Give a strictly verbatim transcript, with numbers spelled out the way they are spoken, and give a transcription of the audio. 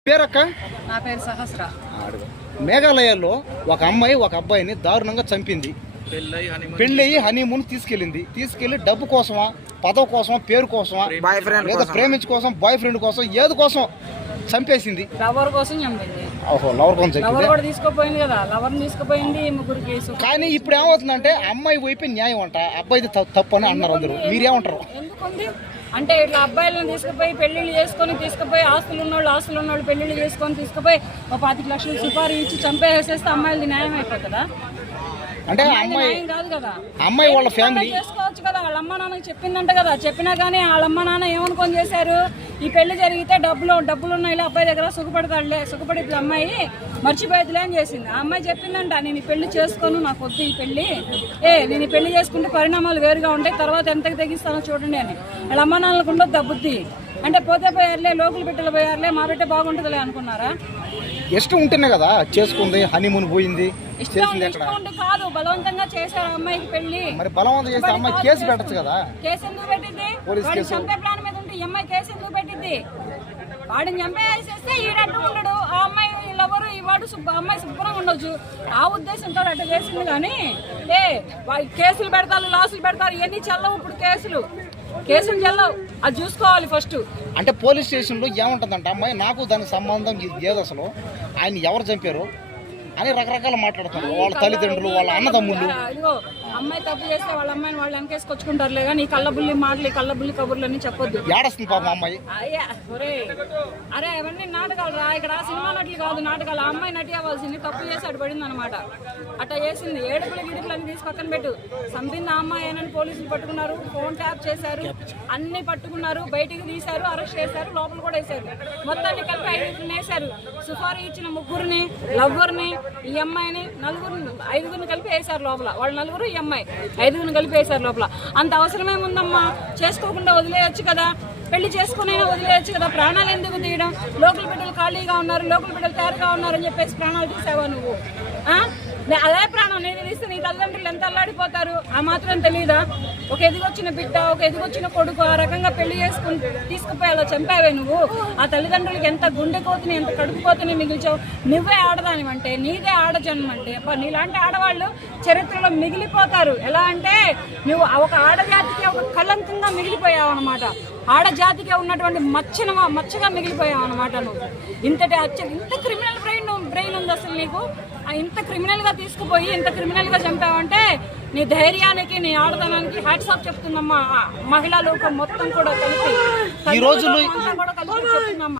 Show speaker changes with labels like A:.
A: పేరక్క
B: నా పేరు సహస్ర.
A: మేఘాలయాల్లో ఒక అమ్మాయి ఒక అబ్బాయిని దారుణంగా చంపింది. పెళ్ళయి హనీమూన్ తీసుకెళ్ళింది. తీసుకెళ్లి డబ్బు కోసమా, పదవి కోసమా, పేరు కోసమా, లేదా ప్రేమించు కోసం, బాయ్ ఫ్రెండ్ కోసం, ఏది కోసం చంపేసింది.
B: లవర్ కోసం చంపింది.
A: ఓహో, లవర్ కోసం చంపింది.
B: లవర్ కూడా తీసుకుపోయింది కదా, లవర్ తీసుకుపోయింది ముగ్గురు కేసు.
A: కానీ ఇప్పుడు ఏమవుతుందంటే అమ్మాయి వైపు న్యాయం అంట, అబ్బాయిది తప్పు అని అన్నారు అందరూ. మీరేమంటారు?
B: ఎందుకుంది అంటే ఇట్లా అబ్బాయిలను తీసుకుపోయి పెళ్లిళ్ళు చేసుకొని తీసుకుపోయి ఆస్తులు ఉన్నోళ్ళు ఆస్తులు ఉన్నోళ్ళు పెళ్లిళ్ళు చేసుకొని తీసుకుపోయి ఒక పాతిక లక్షలు సుపారీ ఇచ్చి చంపేసేస్తే అమ్మాయిలది న్యాయం అయిపోతుందా?
A: అంటే అమ్మాయి
B: కాదు కదా,
A: అమ్మాయి వాళ్ళ ఫ్యామిలీ
B: చేసుకోవచ్చు కదా. వాళ్ళ అమ్మ నాన్నకి చెప్పిందంట కదా, చెప్పినా కానీ వాళ్ళ అమ్మ నాన్న ఏమనుకొని చేశారు, ఈ పెళ్లి జరిగితే డబ్బులు డబ్బులు ఉన్నాయి అబ్బాయి దగ్గర, సుఖపడతాడులే, సుఖపడితే అమ్మాయి మర్చిపోయేదిలే అని చేసింది. ఆ అమ్మాయి చెప్పిందంట, నేను ఈ పెళ్లి చేసుకోను, నాకు వద్దు ఈ పెళ్లి, ఏ నేను ఈ పెళ్లి చేసుకుంటే పరిణామాలు వేరుగా ఉంటాయి, తర్వాత ఎంతకు తెగిస్తానో చూడండి అని. వాళ్ళ అమ్మ నాన్నలకు ఉండదు దబ్బుద్ది. అంటే పోతే పోయారులే, లోకల్ బిడ్డలు పోయారులే, మా బిడ్డ బాగుంటుందిలే అనుకున్నారా?
A: ఇష్టం ఉంటేనే కదా చేసుకుంది, హనీమూన్ పోయింది.
B: కాదు, బలవంతంగా చేశారు అమ్మాయికి పెళ్లి.
A: మరి బలవంతం చేస్తే అమ్మాయి కేసు పెట్టచ్చు కదా.
B: కేసు ఎందుకు పెట్టింది? వాడిని చంపే ప్లాన్ మీద ఉంటే ఈ అమ్మాయి కేసు ఎందుకు పెట్టింది? వాడిని చంపేసేస్తే ఈడట్టు ఉండడు, ఆ అమ్మాయి వీళ్ళెవరు ఈ వాడు అమ్మాయి శుభ్రంగా ఉండొచ్చు. ఆ ఉద్దేశంతో అట్లా చేసింది. కానీ ఏ కేసులు పెడతారు, లాసులు పెడతారు, ఇవన్నీ చల్లవు. ఇప్పుడు కేసులు కేసులు చెల్లవు, అది చూసుకోవాలి ఫస్ట్. అంటే
A: పోలీస్ స్టేషన్లో ఏముంటుందంట, అమ్మాయి నాకు దానికి సంబంధం లేదు, అసలు ఆయన ఎవరు చంపారు అని రకరకాల మాట్లాడుతున్నారు. వాళ్ళ తల్లిదండ్రులు, వాళ్ళ అన్నదమ్ముళ్ళు.
B: ఇదిగో అమ్మాయి తప్పు చేస్తే వాళ్ళ అమ్మాయిని వాళ్ళు వెనకేసుకొచ్చుకుంటారులే, కానీ కళ్ళబుల్లి మాటలు, కళ్ళబుల్లి కబుర్లు అని చెప్పొద్దు.
A: ఏడస్తుంది పాపం అమ్మాయి.
B: అరే అవన్నీ నాటకాలు రా, ఇక్కడ సినిమా నటులు కాదు నాటకాలు. ఆ అమ్మాయి నటి అవ్వాల్సింది, తప్పు చేసి అటు పడింది అనమాట. అట్లా చేసింది. ఏడుపులు గిడుపులు అన్ని తీసి పక్కన పెట్టు. చంపింది ఆ అమ్మాయి అని పోలీసులు పట్టుకున్నారు, ఫోన్ ట్యాప్ చేశారు, అన్ని పట్టుకున్నారు, బయటికి తీశారు, అరెస్ట్ చేశారు, లోపల కూడా వేశారు. మొత్తాన్ని కలిపి ఐదుగురిని వేశారు. సుఫారీ ఇచ్చిన ముగ్గురిని, లవ్వర్ని, ఈ అమ్మాయిని, నలుగురిని, ఐదుగురిని కలిపి వేశారు లోపల. వాళ్ళు నలుగురు, ఈ అమ్మాయి, ఐదుగురిని కలిపి వేశారు లోపల. అంత అవసరమేముందమ్మా? చేసుకోకుండా వదిలేయచ్చు కదా, పెళ్లి చేసుకునైనా వదిలేయచ్చు కదా. ప్రాణాలు ఎందుకు తీయడం? లోకల్ బిడ్డలు ఖాళీగా ఉన్నారు, లోకల్ బిడ్డలు తయారుగా ఉన్నారు అని చెప్పేసి ప్రాణాలు తీసావా నువ్వు? అదే ప్రాణం నేను తీస్తే నీ తల్లిదండ్రులు ఎంత అల్లాడిపోతారు, ఆ మాత్రం తెలియదా? ఒక ఎదిగొచ్చిన బిడ్డ, ఒక ఎదిగొచ్చిన కొడుకు ఆ రకంగా పెళ్లి చేసుకుని తీసుకుపోయి అలా చంపావే నువ్వు. ఆ తల్లిదండ్రులకి ఎంత గుండె కోతిని, ఎంత కడుపు కోతిని మిగిల్చావు. నువ్వే ఆడదానివంటే, నీదే ఆడజన్మంటే, నీలాంటి ఆడవాళ్ళు చరిత్రలో మిగిలిపోతారు. ఎలా అంటే నువ్వు ఒక ఆడజాతికి ఒక కళంకంగా మిగిలిపోయావు అనమాట. ఆడజాతికి ఉన్నటువంటి మచ్చన మచ్చగా మిగిలిపోయావు అనమాట నువ్వు. ఇంతటి అచ్చ ఇంత క్రిమినల్ బ్రెయిన్ బ్రెయిన్ ఉంది అసలు నీకు. ఇంత క్రిమినల్ గా తీసుకుపోయి ఇంత క్రిమినల్ గా చంపావంటే నీ ధైర్యానికి, నీ ఆడదనానికి హ్యాట్స్ ఆఫ్ చెప్తుందమ్మా మహిళా లోకం మొత్తం కూడా కలిపి, ఈ రోజుల్లో కూడా కలిపి చెప్తుందమ్మా.